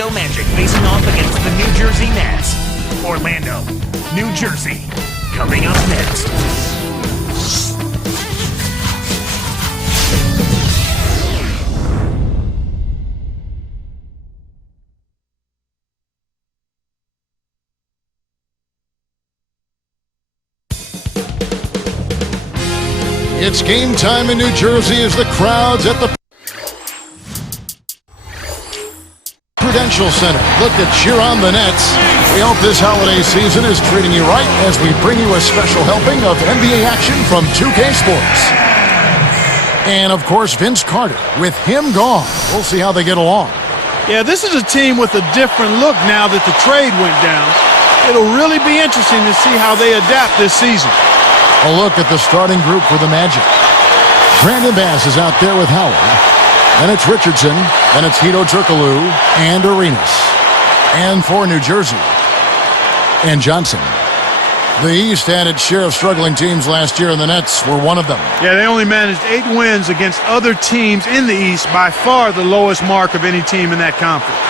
Orlando Magic facing off against the New Jersey Nets. Orlando, New Jersey, coming up next. It's game time in New Jersey as the crowd's at the Prudential Center. Look to cheer on the Nets. We hope this holiday season is treating you right as we bring you a special helping of NBA action from 2K Sports. And, of course, Vince Carter. With him gone, we'll see how they get along. Yeah, this is a team with a different look now that the trade went down. It'll really be interesting to see how they adapt this season. A look at the starting group for the Magic. Brandon Bass is out there with Howard. Then it's Richardson. Then it's Hedo Turkoglu and Arenas. And for New Jersey, and Johnson. The East had its share of struggling teams last year, and the Nets were one of them. Yeah, they only managed 8 wins against other teams in the East, by far the lowest mark of any team in that conference.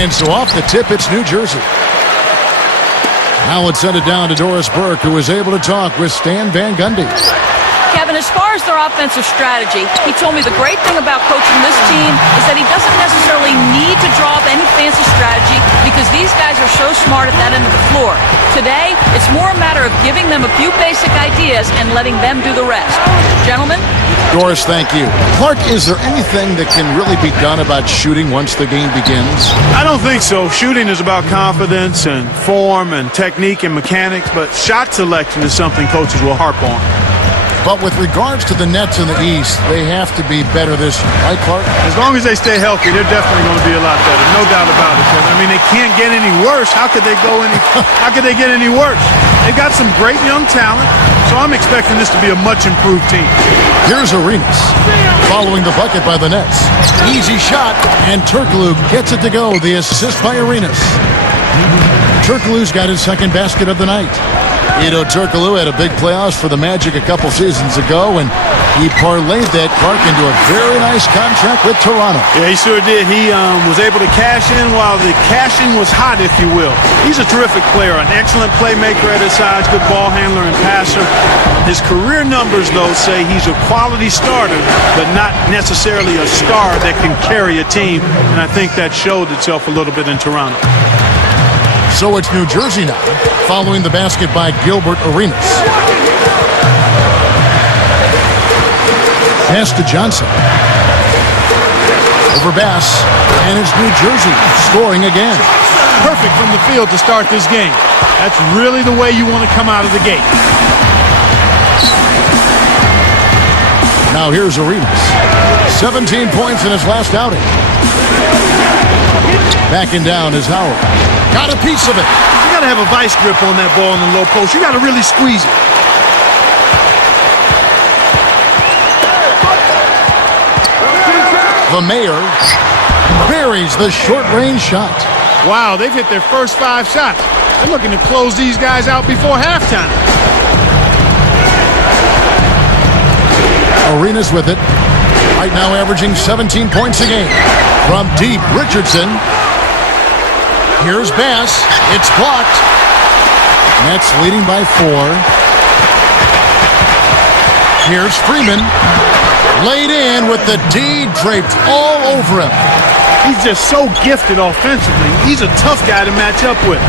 And so off the tip, it's New Jersey. Now let's send it down to Doris Burke, who was able to talk with Stan Van Gundy. Kevin, as far as their offensive strategy, he told me the great thing about coaching this team is that he doesn't necessarily need to draw up any fancy strategy because these guys are so smart at that end of the floor. Today, it's more a matter of giving them a few basic ideas and letting them do the rest. Gentlemen? Doris, thank you. Clark, is there anything that can really be done about shooting once the game begins? I don't think so. Shooting is about confidence and form and technique and mechanics, but shot selection is something coaches will harp on. But with regards to the Nets in the East, they have to be better this year, right, Clark? As long as they stay healthy, they're definitely going to be a lot better. No doubt about it, Kevin. I mean, they can't get any worse. How could they get any worse? They've got some great young talent, so I'm expecting this to be a much improved team. Here's Arenas, following the bucket by the Nets. Easy shot, and Turkoglu gets it to go. The assist by Arenas. Turkoglu's got his second basket of the night. Hedo Turkoglu had a big playoffs for the Magic a couple seasons ago, and he parlayed that, Clark, into a very nice contract with Toronto. Yeah, he sure did. He was able to cash in while the cashing was hot, if you will. He's a terrific player, an excellent playmaker at his size, good ball handler and passer. His career numbers, though, say he's a quality starter, but not necessarily a star that can carry a team, and I think that showed itself a little bit in Toronto. So it's New Jersey now, following the basket by Gilbert Arenas. Pass to Johnson. Over Bass, and it's New Jersey scoring again. Perfect from the field to start this game. That's really the way you want to come out of the gate. Now here's Arenas. 17 points in his last outing. Backing down is Howard. Got a piece of it. You got to have a vice grip on that ball in the low post. You got to really squeeze it. The Mayor buries the short-range shot. Wow, they've hit their first 5 shots. They're looking to close these guys out before halftime. Arenas with it. Right now averaging 17 points a game. From deep, Richardson. Here's Bass. It's blocked. Nets leading by 4. Here's Freeman. Laid in with the D draped all over him. He's just so gifted offensively. He's a tough guy to match up with.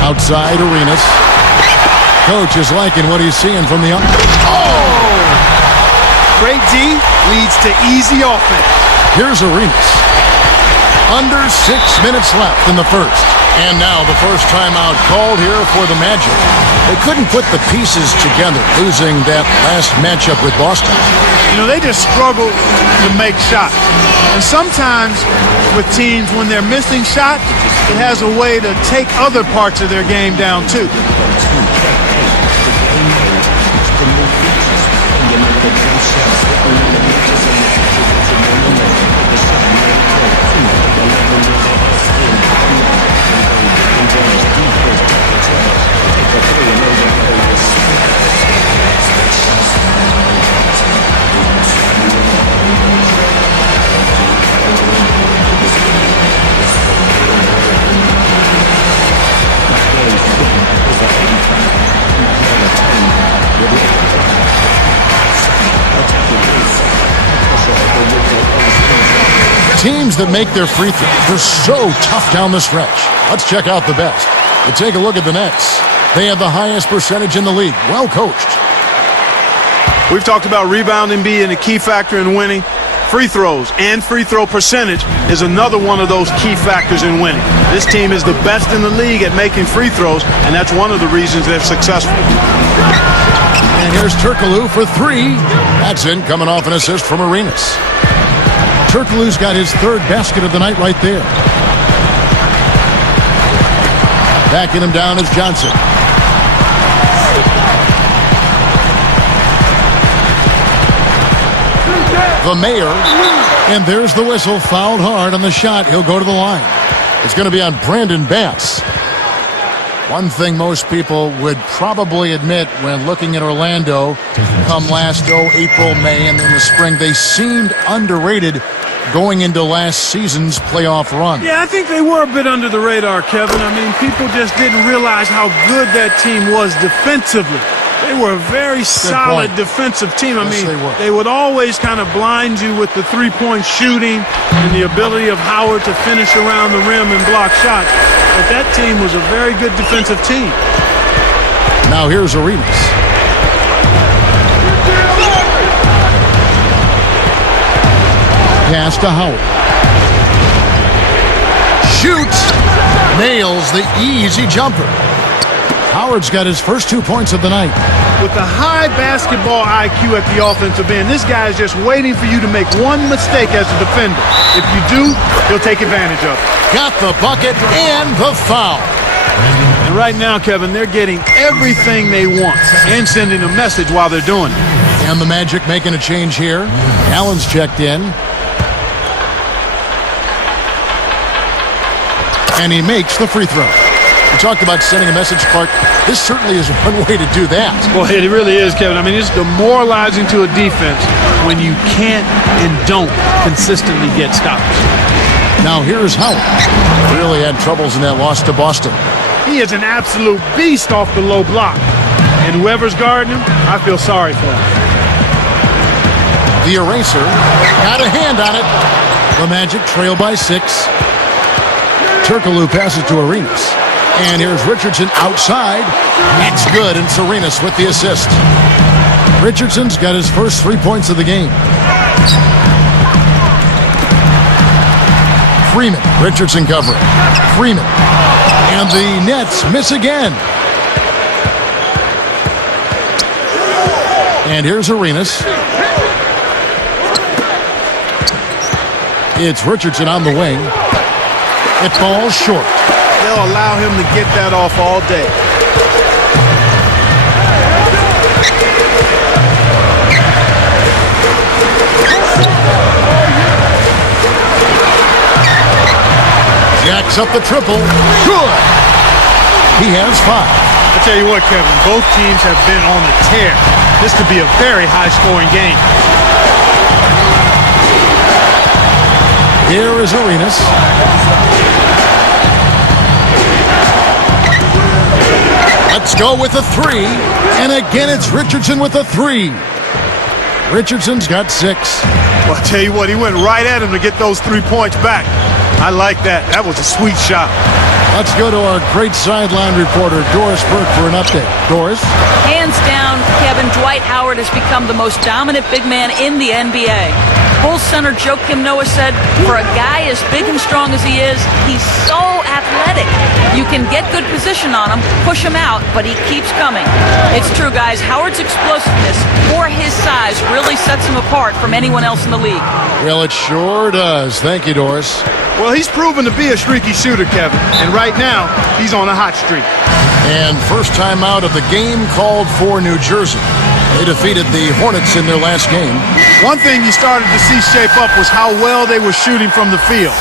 Outside Arenas. Coach is liking what he's seeing from the... Oh! Great D leads to easy offense. Here's Arenas. Under 6 minutes left in the first. And now the first timeout called here for the Magic. They couldn't put the pieces together, losing that last matchup with Boston. You know, they just struggle to make shots. And sometimes with teams, when they're missing shots, it has a way to take other parts of their game down too. Teams that make their free throws, they're so tough down the stretch. Let's check out the best. And take a look at the Nets. They have the highest percentage in the league. Well coached. We've talked about rebounding being a key factor in winning. Free throws and free throw percentage is another one of those key factors in winning. This team is the best in the league at making free throws, and that's one of the reasons they're successful. And here's Turkoglu for three. That's in, coming off an assist from Arenas. Turkoglu's got his third basket of the night right there. Backing him down is Johnson. The Mayor, and there's the whistle, fouled hard on the shot. He'll go to the line. It's going to be on Brandon Bass. One thing most people would probably admit when looking at Orlando come last April, May, and in the spring, they seemed underrated going into last season's playoff run. Yeah, I think they were a bit under the radar, Kevin. I mean, people just didn't realize how good that team was defensively. They were a very solid defensive team. I mean, they would always kind of blind you with the three-point shooting and the ability of Howard to finish around the rim and block shots. But that team was a very good defensive team. Now here's Arenas. Pass to Howard. Shoots. Nails the easy jumper. Howard's got his first 2 points of the night. With the high basketball IQ at the offensive end, this guy is just waiting for you to make one mistake as a defender. If you do, he'll take advantage of it. Got the bucket and the foul. And right now, Kevin, they're getting everything they want and sending a message while they're doing it. And the Magic making a change here. Allen's checked in. And he makes the free throw. We talked about sending a message, Clark. This certainly is one way to do that. Well, it really is, Kevin. I mean, it's demoralizing to a defense when you can't and don't consistently get stops. Now here's Howard. Really had troubles in that loss to Boston. He is an absolute beast off the low block. And whoever's guarding him, I feel sorry for him. The eraser got a hand on it. The Magic trail by 6. Turkoglu passes to Arenas. And here's Richardson outside. That's good, and Arenas with the assist. Richardson's got his first 3 points of the game. Freeman, Richardson covering. Freeman. And the Nets miss again. And here's Arenas. It's Richardson on the wing. It falls short. They'll allow him to get that off all day. Jacks up the triple. Good. He has 5. I tell you what, Kevin, both teams have been on a tear. This could be a very high-scoring game. Here is Arenas. Let's go with a 3. And again, it's Richardson with a 3. Richardson's got 6. Well, I tell you what, he went right at him to get those 3 points back. I like that. That was a sweet shot. Let's go to our great sideline reporter, Doris Burke, for an update. Doris? Hands down, Kevin, Dwight Howard has become the most dominant big man in the NBA. Bulls center Joakim Noah said, for a guy as big and strong as he is, he's so athletic. You can get good position on him, push him out, but he keeps coming. It's true, guys. Howard's explosiveness for his size really sets him apart from anyone else in the league. Well, it sure does. Thank you, Doris. Well, he's proven to be a streaky shooter, Kevin. And right now, he's on a hot streak. And first time out of the game called for New Jersey. They defeated the Hornets in their last game. One thing you started to see shape up was how well they were shooting from the field.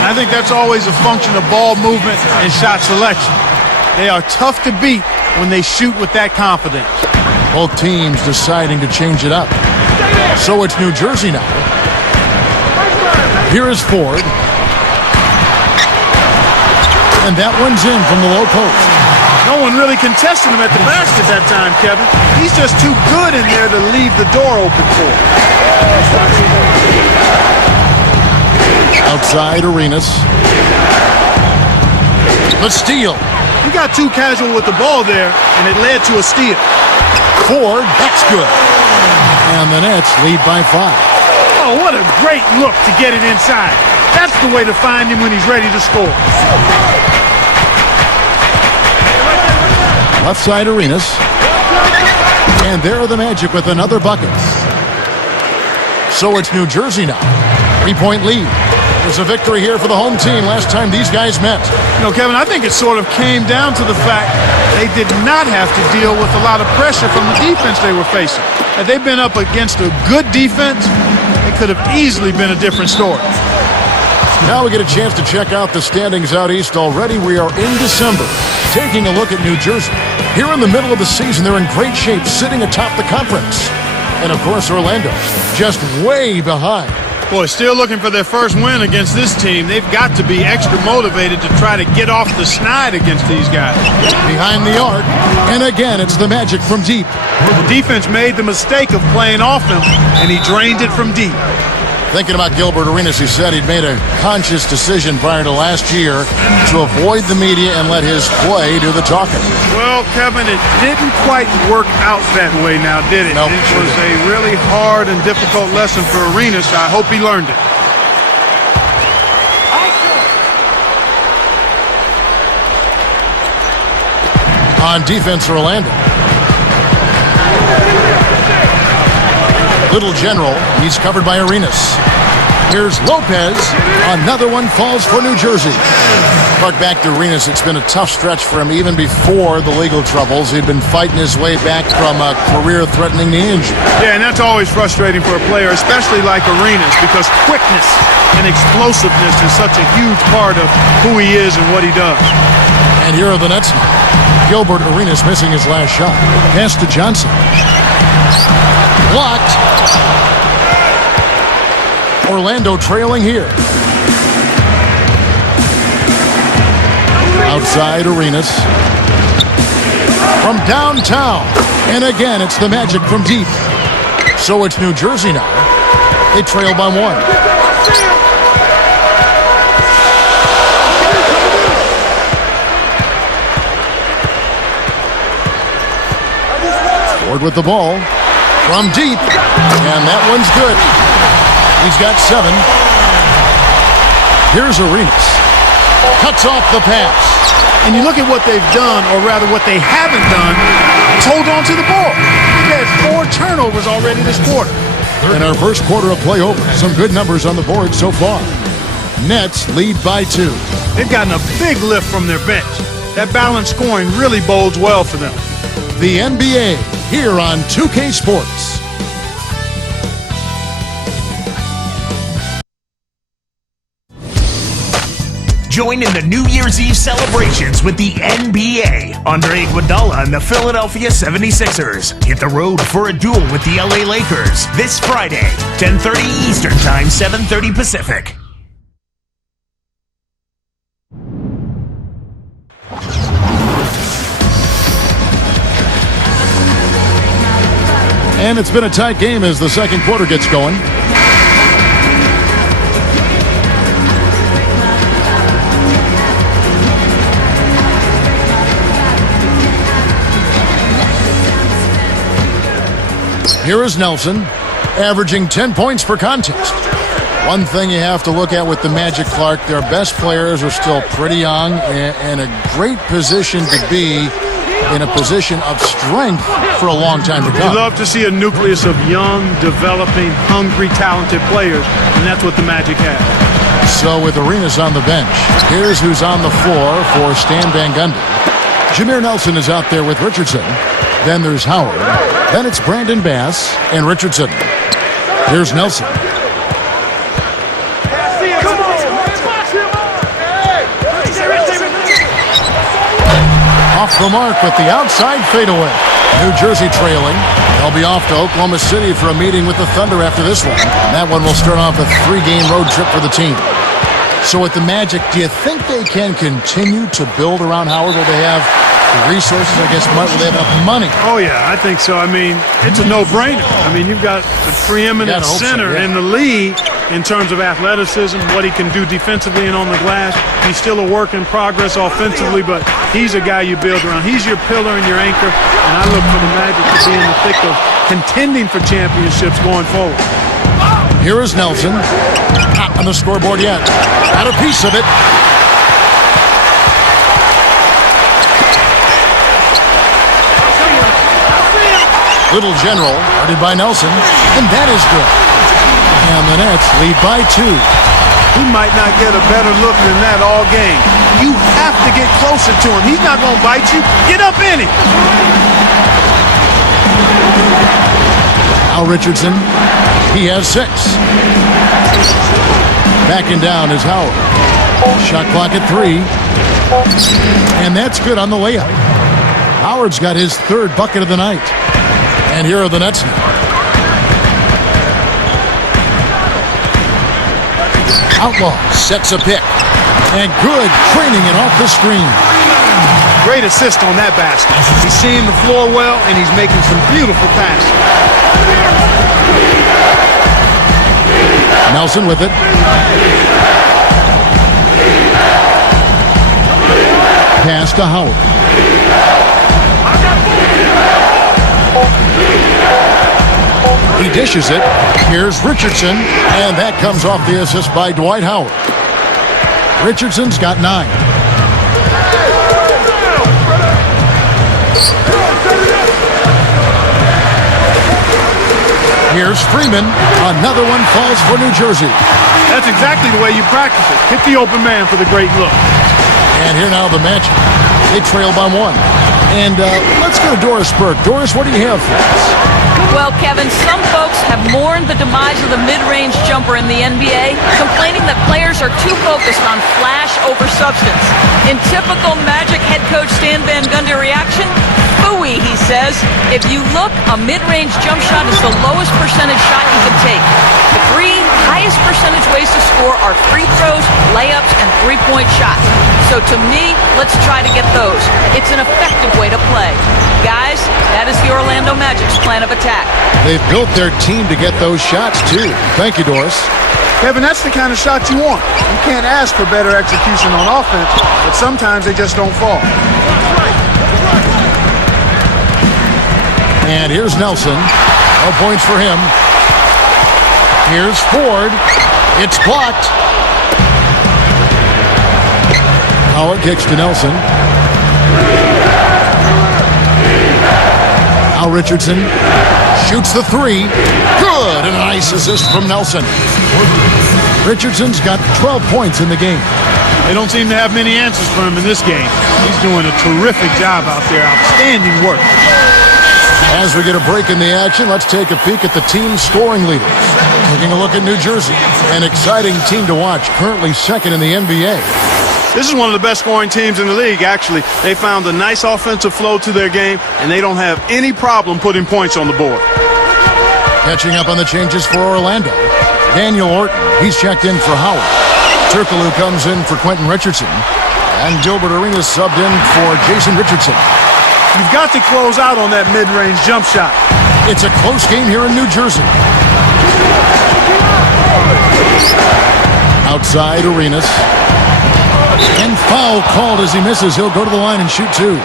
And I think that's always a function of ball movement and shot selection. They are tough to beat when they shoot with that confidence. Both teams deciding to change it up. So it's New Jersey now. Here is Ford. And that one's in from the low post. No one really contested him at the basket that time, Kevin. He's just too good in there to leave the door open for him. Outside Arenas. The steal. He got too casual with the ball there, and it led to a steal. Ford, that's good. And the Nets lead by 5. Oh, what a great look to get it inside. That's the way to find him when he's ready to score. Left side Arenas. And there are the Magic with another bucket. So it's New Jersey now. 3-point lead. There's a victory here for the home team last time these guys met. You know, Kevin, I think it sort of came down to the fact they did not have to deal with a lot of pressure from the defense they were facing. Had they been up against a good defense, it could have easily been a different story. Now we get a chance to check out the standings out east already. We are in December, taking a look at New Jersey. Here in the middle of the season, they're in great shape, sitting atop the conference. And, of course, Orlando, just way behind. Boy, still looking for their first win against this team. They've got to be extra motivated to try to get off the snide against these guys. Behind the arc, and again, it's the Magic from deep. The defense made the mistake of playing off him, and he drained it from deep. Thinking about Gilbert Arenas, he said he'd made a conscious decision prior to last year to avoid the media and let his play do the talking. Well, Kevin, it didn't quite work out that way now, did it? Nope, It sure was didn't. a really hard and difficult lesson for Arenas. I hope he learned it. On defense, Orlando. Little General, he's covered by Arenas. Here's Lopez. Another one falls for New Jersey. But back to Arenas, it's been a tough stretch for him even before the legal troubles. He'd been fighting his way back from a career-threatening knee injury. Yeah, and that's always frustrating for a player, especially like Arenas, because quickness and explosiveness is such a huge part of who he is and what he does. And here are the Nets now. Gilbert Arenas missing his last shot. Pass to Johnson. Blocked. Orlando trailing here. Outside Arenas. From downtown. And again, it's the Magic from deep. So it's New Jersey now. They trail by 1. Ford with the ball. From deep. And that one's good. He's got 7. Here's Arenas. Cuts off the pass. And you look at what they've done, or rather what they haven't done, it's hold on to the ball. They've had 4 turnovers already this quarter. In our first quarter of play over, some good numbers on the board so far. Nets lead by 2. They've gotten a big lift from their bench. That balanced scoring really bodes well for them. The NBA here on 2K Sports. Join in the New Year's Eve celebrations with the NBA. Andre Iguodala and the Philadelphia 76ers hit the road for a duel with the LA Lakers this Friday, 10:30 Eastern Time, 7:30 Pacific. And it's been a tight game as the second quarter gets going. Here is Nelson, averaging 10 points per contest. One thing you have to look at with the Magic, Clark, their best players are still pretty young and a great position to be in a position of strength for a long time to You come. love to see a nucleus of young, developing, hungry, talented players, and that's what the Magic have. So with Arenas on the bench, here's who's on the floor for Stan Van Gundy. Jameer Nelson is out there with Richardson. Then there's Howard. Then it's Brandon Bass and Richardson. Here's Nelson. Off the mark with the outside fadeaway. New Jersey trailing. They'll be off to Oklahoma City for a meeting with the Thunder after this one. And that one will start off a 3-game road trip for the team. So with the Magic, do you think they can continue to build around Howard? Will they have the resources, I guess, will they have enough money? Oh, yeah, I think so. I mean, it's a no-brainer. I mean, you've got the preeminent hope so, center yeah. in the league. in terms of athleticism, what he can do defensively and on the glass. He's still a work in progress offensively, but he's a guy you build around. He's your pillar and your anchor, and I look for the Magic to be in the thick of contending for championships going forward. Here is Nelson. Not on the scoreboard yet. Got a piece of it. Little General, guarded by Nelson, and that is good. And the Nets lead by 2. He might not get a better look than that all game. You have to get closer to him. He's not going to bite you. Get up in it. Al Richardson, he has 6. Backing down is Howard. Shot clock at 3. And that's good on the layup. Howard's got his 3rd bucket of the night. And here are the Nets now. Outlaw sets a pick. And good training it off the screen. Great assist on that basket. He's seeing the floor well, and he's making some beautiful passes. Nelson with it. Pass to Howard. He dishes it. Here's Richardson, and that comes off the assist by Dwight Howard. Richardson's got 9. Here's Freeman. Another one falls for New Jersey. That's exactly the way you practice it. Hit the open man for the great look. And here now the Magic. They trail by 1. And let's go to Doris Burke. Doris, what do you have for us? Well, Kevin, some folks have mourned the demise of the mid-range jumper in the NBA, complaining that players are too focused on flash over substance. In typical Magic head coach Stan Van Gundy reaction, phooey, he says. If you look, a mid-range jump shot is the lowest percentage shot you can take. The 3 highest percentage ways to score are free throws, layups, and three-point shots. So to me, let's try to get those. It's an effective way to play. Guys, that is the Orlando Magic's plan of attack. They've built their team to get those shots, too. Thank you, Doris. Kevin, that's the kind of shot you want. You can't ask for better execution on offense, but sometimes they just don't fall. And here's Nelson. No points for him. Here's Ford. It's blocked. Howard kicks to Nelson. Al Richardson shoots the 3. Good! And a nice assist from Nelson. Richardson's got 12 points in the game. They don't seem to have many answers for him in this game. He's doing a terrific job out there. Outstanding work. As we get a break in the action, let's take a peek at the team's scoring leaders. Taking a look at New Jersey, an exciting team to watch, currently 2nd in the NBA. This is one of the best scoring teams in the league, actually. They found a nice offensive flow to their game, and they don't have any problem putting points on the board. Catching up on the changes for Orlando. Daniel Orton, he's checked in for Howard. Turkoglu comes in for Quentin Richardson. And Gilbert Arenas subbed in for Jason Richardson. You've got to close out on that mid-range jump shot. It's a close game here in New Jersey. Outside, Arenas. And foul called as he misses. He'll go to the line and shoot 2.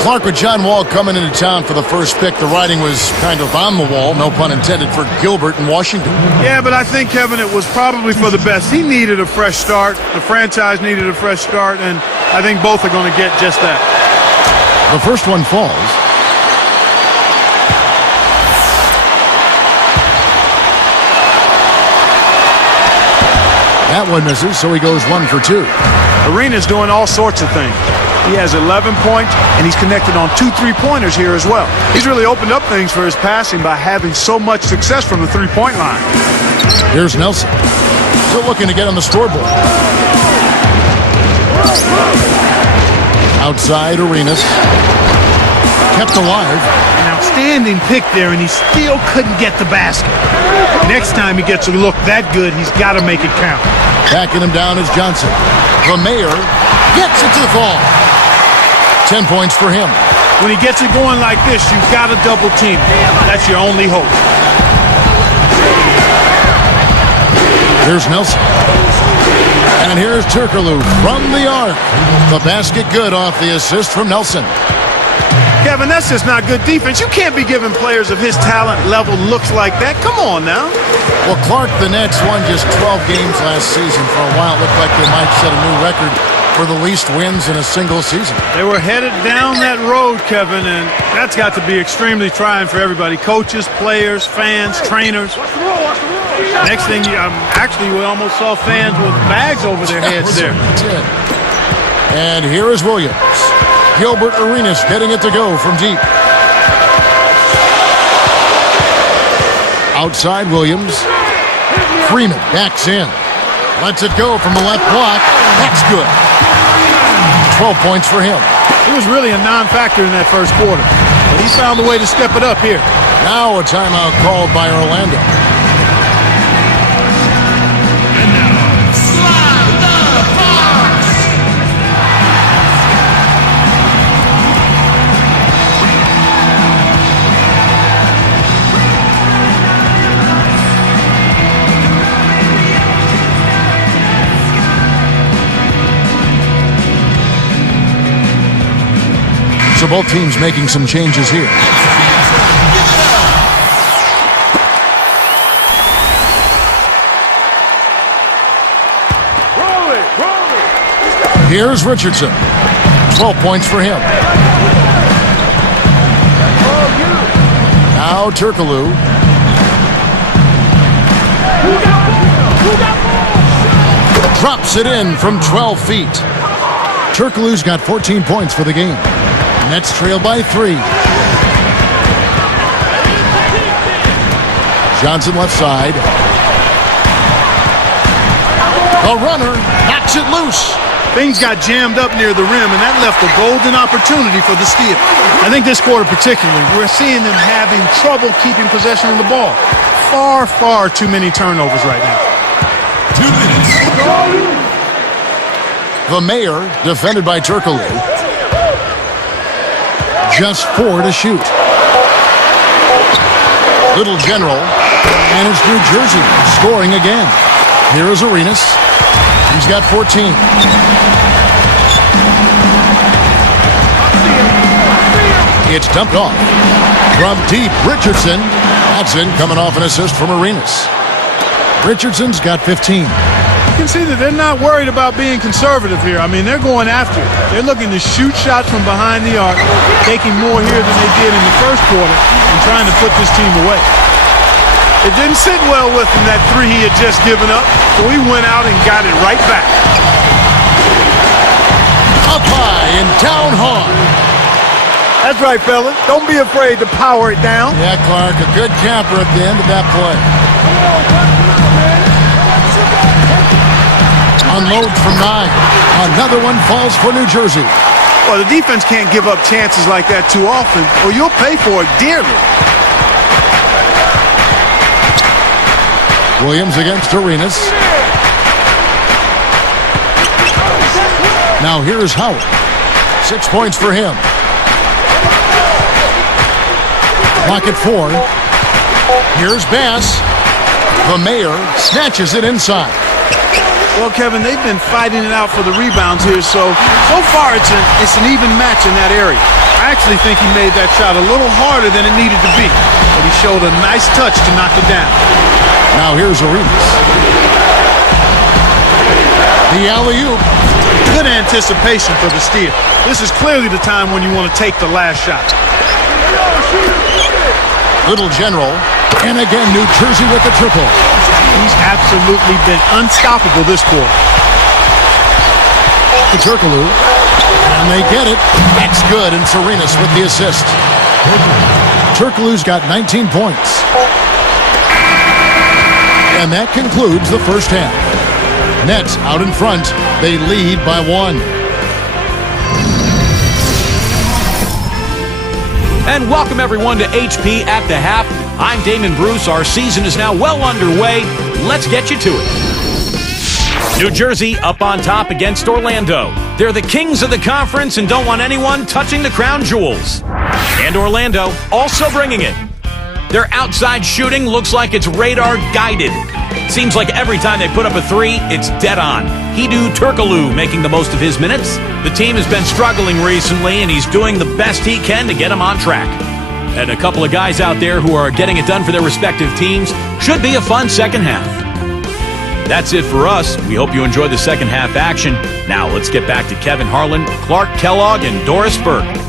Clark with John Wall coming into town for the first pick. The writing was kind of on the wall, no pun intended, for Gilbert in Washington. Yeah, but I think, Kevin, it was probably for the best. He needed a fresh start. The franchise needed a fresh start, and I think both are going to get just that. The first one falls. That one misses, so he goes 1 for 2. Arena's doing all sorts of things. He has 11 points, and he's connected on 2 3-pointers here as well. He's really opened up things for his passing by having so much success from the 3-point line. Here's Nelson. Still looking to get on the scoreboard. Outside, Arenas. Kept alive. An outstanding pick there, and he still couldn't get the basket. Next time he gets a look that good, he's got to make it count. Backing him down is Johnson. The mayor gets it to the fall. 10 points for him. When he gets it going like this, you've got to double team him. That's your only hope. Here's Nelson. And here's Turkoglu from the arc. The basket good off the assist from Nelson. Kevin, that's just not good defense. You can't be giving players of his talent level looks like that. Come on now. Well, Clark, the Nets won just 12 games last season. For a while, it looked like they might set a new record for the least wins in a single season. They were headed down that road, Kevin, and that's got to be extremely trying for everybody. Coaches, players, fans, trainers. Next thing, actually, we almost saw fans with bags over their heads there. And here is Williams. Gilbert Arenas getting it to go from deep. Outside Williams. Freeman backs in. Lets it go from the left block. That's good. 12 points for him. He was really a non-factor in that first quarter, but he found a way to step it up here. Now a timeout called by Orlando. So both teams making some changes here. Here's Richardson. 12 points for him. Now Turkoglu. Drops it in from 12 feet. Turkoglu's got 14 points for the game. Nets trail by 3. Johnson left side. The runner knocks it loose. Things got jammed up near the rim, and that left a golden opportunity for the steal. I think this quarter particularly, we're seeing them having trouble keeping possession of the ball. Far, far too many turnovers right now. 2 minutes. The Mayor, defended by Turkoglu. Just 4 to shoot. Little General, and it's New Jersey scoring again. Here is Arenas. He's got 14. It's dumped off. From deep, Richardson. That's in, coming off an assist from Arenas. Richardson's got 15. You can see that they're not worried about being conservative here. I mean, they're going after it. They're looking to shoot shots from behind the arc, taking more here than they did in the first quarter and trying to put this team away. It didn't sit well with him, that 3 he had just given up, so he went out and got it right back. Up high and down hard. That's right, fellas. Don't be afraid to power it down. Yeah, Clark, a good camper at the end of that play. Unload from 9. Another one falls for New Jersey. Well, the defense can't give up chances like that too often, or you'll pay for it dearly. Williams against Arenas. Now here's Howard. 6 points for him. Clock at 4. Here's Bass. The Mayor snatches it inside. Well, Kevin, they've been fighting it out for the rebounds here, so far it's an even match in that area. I actually think he made that shot a little harder than it needed to be, but he showed a nice touch to knock it down. Now here's Arenas. The alley-oop. Good anticipation for the steal. This is clearly the time when you want to take the last shot. Little General, and again New Jersey with the triple. He's absolutely been unstoppable this quarter. To Turkoglu, and they get it. That's good, and Arenas with the assist. Turkoglu's got 19 points. And that concludes the first half. Nets out in front. They lead by 1. And welcome everyone to HP at the Half. I'm Damon Bruce. Our season is now well underway. Let's get you to it. New Jersey up on top against Orlando. They're the kings of the conference and don't want anyone touching the crown jewels. And Orlando also bringing it. Their outside shooting looks like it's radar guided. Seems like every time they put up a three, it's dead on. Hidu Turkoglu making the most of his minutes. The team has been struggling recently, and he's doing the best he can to get them on track. And a couple of guys out there who are getting it done for their respective teams. Should be a fun second half. That's it for us. We hope you enjoyed the second half action. Now let's get back to Kevin Harlan, Clark Kellogg, and Doris Burke.